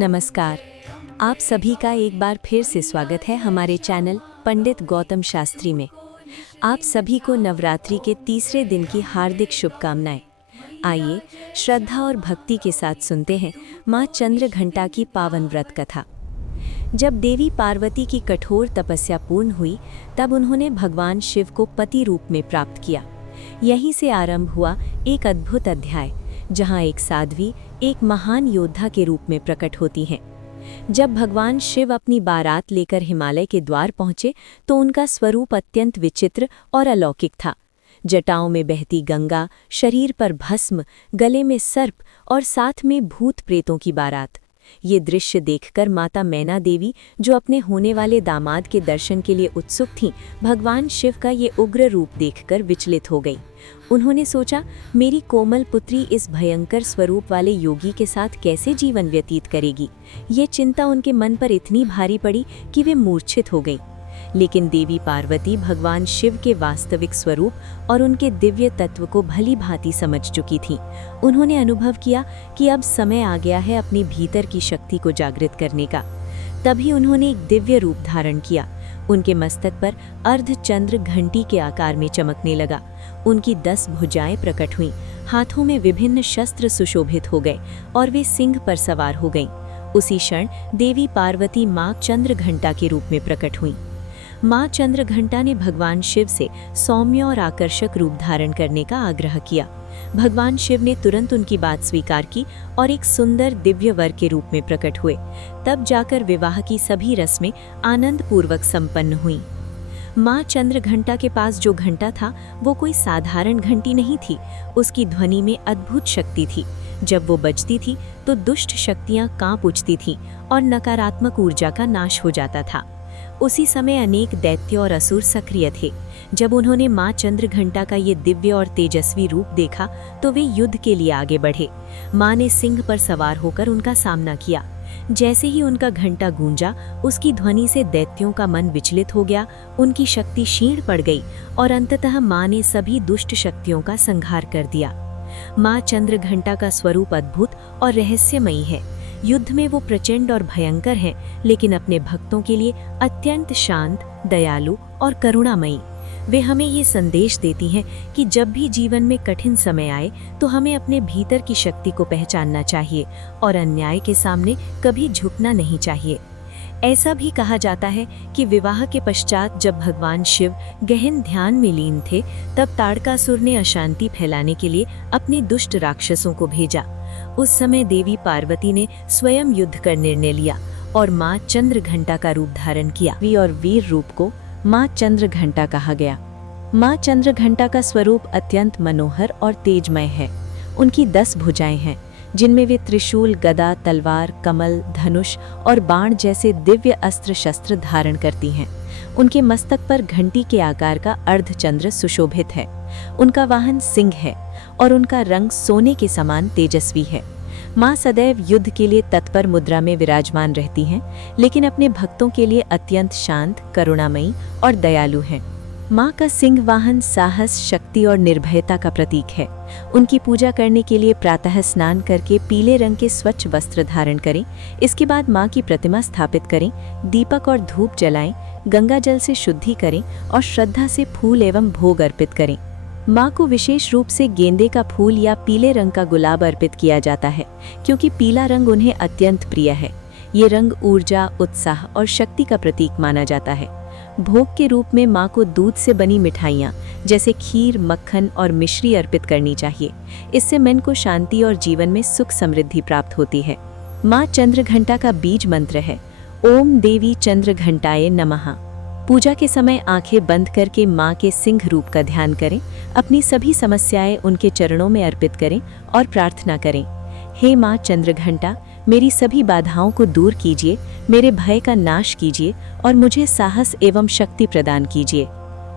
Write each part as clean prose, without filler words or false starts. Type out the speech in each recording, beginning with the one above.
नमस्कार। आप सभी का एक बार फिर से स्वागत है हमारे चैनल पंडित गौतम शास्त्री में। आप सभी को नवरात्रि के तीसरे दिन की हार्दिक शुभकामनाएं। आइए श्रद्धा और भक्ति के साथ सुनते हैं माँ चंद्रघंटा की पावन व्रत कथा। जब देवी पार्वती की कठोर तपस्या पूर्ण हुई, तब उन्होंने भगवान शिव को पति रूप में प्राप्त किया। यहीं से आरंभ हुआ एक अद्भुत अध्याय, जहां एक साध्वी एक महान योद्धा के रूप में प्रकट होती हैं। जब भगवान शिव अपनी बारात लेकर हिमालय के द्वार पहुंचे, तो उनका स्वरूप अत्यंत विचित्र और अलौकिक था। जटाओं में बहती गंगा, शरीर पर भस्म, गले में सर्प और साथ में भूत प्रेतों की बारात। ये दृश्य देखकर माता मैना देवी, जो अपने होने वाले दामाद के दर्शन के लिए उत्सुक थीं, भगवान शिव का ये उग्र रूप देखकर विचलित हो गई। उन्होंने सोचा, मेरी कोमल पुत्री इस भयंकर स्वरूप वाले योगी के साथ कैसे जीवन व्यतीत करेगी। ये चिंता उनके मन पर इतनी भारी पड़ी कि वे मूर्छित हो गई। लेकिन देवी पार्वती भगवान शिव के वास्तविक स्वरूप और उनके दिव्य तत्व को भली भांति समझ चुकी थीं। उन्होंने अनुभव किया कि अब समय आ गया है अपनी भीतर की शक्ति को जागृत करने का। तभी उन्होंने एक दिव्य रूप धारण किया। उनके मस्तक पर अर्धचंद्र घंटी के आकार में चमकने लगा। उनकी 10 भुजाएं प्रकट हुईं, हाथों में विभिन्न शस्त्र सुशोभित हो गए और वे सिंह पर सवार हो गईं। उसी क्षण देवी पार्वती माँ चंद्रघंटा के रूप में प्रकट हुईं। माँ चंद्रघंटा ने भगवान शिव से सौम्य और आकर्षक रूप धारण करने का आग्रह किया। भगवान शिव ने तुरंत उनकी बात स्वीकार की और एक सुंदर दिव्य वर के रूप में प्रकट हुए। तब जाकर विवाह की सभी रस्में आनंद पूर्वक संपन्न हुईं। माँ चंद्रघंटा के पास जो घंटा था, वो कोई साधारण घंटी नहीं थी। उसकी ध्वनि में अद्भुत शक्ति थी। जब वो बजती थी तो दुष्ट शक्तियाँ कांप उठती थीं और नकारात्मक ऊर्जा का नाश हो जाता था। उसी समय अनेक दैत्य और असुर सक्रिय थे। जब उन्होंने माँ चंद्रघंटा का ये दिव्य और तेजस्वी रूप देखा, तो वे युद्ध के लिए आगे बढ़े। माँ ने सिंह पर सवार होकर उनका सामना किया। जैसे ही उनका घंटा गूंजा, उसकी ध्वनि से दैत्यों का मन विचलित हो गया। उनकी शक्ति क्षीण पड़ गई और अंततः माँ ने सभी दुष्ट शक्तियों का संहार कर दिया। माँ चंद्रघंटा का स्वरूप अद्भुत और रहस्यमयी है। युद्ध में वो प्रचंड और भयंकर हैं, लेकिन अपने भक्तों के लिए अत्यंत शांत, दयालु और करुणामयी। वे हमें ये संदेश देती हैं कि जब भी जीवन में कठिन समय आए, तो हमें अपने भीतर की शक्ति को पहचानना चाहिए और अन्याय के सामने कभी झुकना नहीं चाहिए। ऐसा भी कहा जाता है कि विवाह के पश्चात जब भगवान शिव गहन ध्यान में लीन थे, तब ताड़कासुर ने अशांति फैलाने के लिए अपने दुष्ट राक्षसों को भेजा। उस समय देवी पार्वती ने स्वयं युद्ध का निर्णय लिया और माँ चंद्रघंटा का रूप धारण किया। और वीर रूप को माँ चंद्रघंटा कहा गया। माँ चंद्रघंटा का स्वरूप अत्यंत मनोहर और तेजमय है। उनकी 10 भुजाएं हैं, जिनमें वे त्रिशूल, गदा, तलवार, कमल, धनुष और बाण जैसे दिव्य अस्त्र शस्त्र धारण करती हैं। उनके मस्तक पर घंटी के आकार का अर्धचंद्र सुशोभित है। उनका वाहन सिंह है और उनका रंग सोने के समान तेजस्वी है। माँ सदैव युद्ध के लिए तत्पर मुद्रा में विराजमान रहती हैं, लेकिन अपने भक्तों के लिए अत्यंत शांत, करुणामयी और दयालु हैं। माँ का सिंह वाहन साहस, शक्ति और निर्भयता का प्रतीक है। उनकी पूजा करने के लिए प्रातः स्नान करके पीले रंग के स्वच्छ वस्त्र धारण करें। इसके बाद माँ की प्रतिमा स्थापित करें, दीपक और धूप जलाएं, गंगा जल से शुद्धि करें और श्रद्धा से फूल एवं भोग अर्पित करें। माँ को विशेष रूप से गेंदे का फूल या पीले रंग का गुलाब अर्पित किया जाता है, क्योंकि पीला रंग उन्हें अत्यंत प्रिय है। ये रंग ऊर्जा, उत्साह और शक्ति का प्रतीक माना जाता है। भोग के रूप में माँ को दूध से बनी मिठाइयाँ जैसे खीर, मक्खन और मिश्री अर्पित करनी चाहिए। इससे मन को शांति और जीवन में सुख समृद्धि प्राप्त होती है। माँ चंद्रघंटा का बीज मंत्र है, ओम देवी चंद्रघंटाय नमः। पूजा के समय आंखें बंद करके माँ के सिंह रूप का ध्यान करें। अपनी सभी समस्याएं उनके चरणों में अर्पित करें और प्रार्थना करें, हे माँ चंद्रघंटा, मेरी सभी बाधाओं को दूर कीजिए, मेरे भय का नाश कीजिए और मुझे साहस एवं शक्ति प्रदान कीजिए।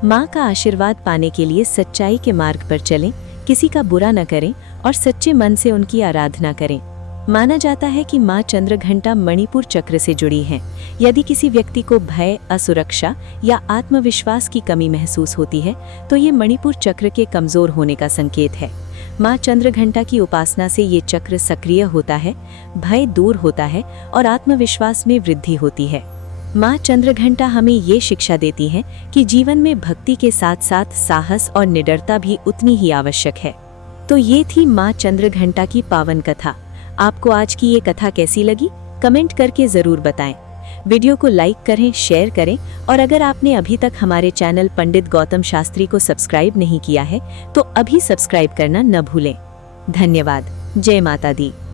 माँ का आशीर्वाद पाने के लिए सच्चाई के मार्ग पर चलें, किसी का बुरा न करें और सच्चे मन से उनकी आराधना करें। माना जाता है कि माँ चंद्रघंटा मणिपुर चक्र से जुड़ी हैं। यदि किसी व्यक्ति को भय, असुरक्षा या आत्मविश्वास की कमी महसूस होती है, तो ये मणिपुर चक्र के कमजोर होने का संकेत है। माँ चंद्रघंटा की उपासना से ये चक्र सक्रिय होता है, भय दूर होता है और आत्मविश्वास में वृद्धि होती है। माँ चंद्रघंटा हमें ये शिक्षा देती है कि जीवन में भक्ति के साथ साथ साहस और निडरता भी उतनी ही आवश्यक है। तो ये थी माँ चंद्रघंटा की पावन कथा। आपको आज की ये कथा कैसी लगी, कमेंट करके ज़रूर बताएं। वीडियो को लाइक करें, शेयर करें और अगर आपने अभी तक हमारे चैनल पंडित गौतम शास्त्री को सब्सक्राइब नहीं किया है तो अभी सब्सक्राइब करना न भूलें। धन्यवाद। जय माता दी।